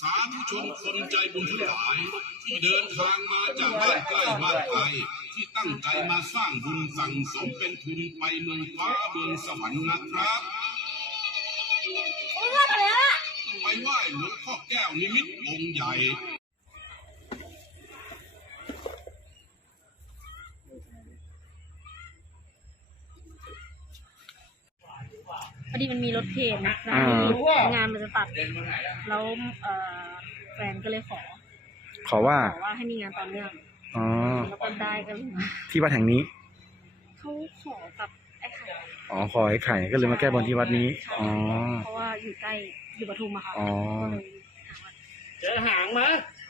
สาธุชนคนใจบุญทั้งหลาย ที่เดินทางมาจากบ้านใกล้บ้านไกลที่ตั้งใจมาสร้างบุญสั่งสมเป็นทุนไปเมืองฟ้าเมืองสวรรค์นะครับไปไหว้หลวงพ่อแก้วนิมิตองค์ใหญ่ พอดีมันมีรถเพลงนะอ่า งานมันจะตัด แล้วเอ่อแฟนก็เลยขอขอว่า ขอว่าให้มีงานต่อเนื่องอ๋อ แล้วก็ได้ก็เลยมาที่วัดแห่งนี้ เขาขอกับไอ้ไข่อ๋อ ขอไอ้ไข่ก็เลยมาแก้บนที่วัดนี้ ใช่อ๋อ เพราะว่าอยู่ใกล้อยู่ปทุมอะค่ะอ๋อ ก็เลยหาวัดเจอหางมาใ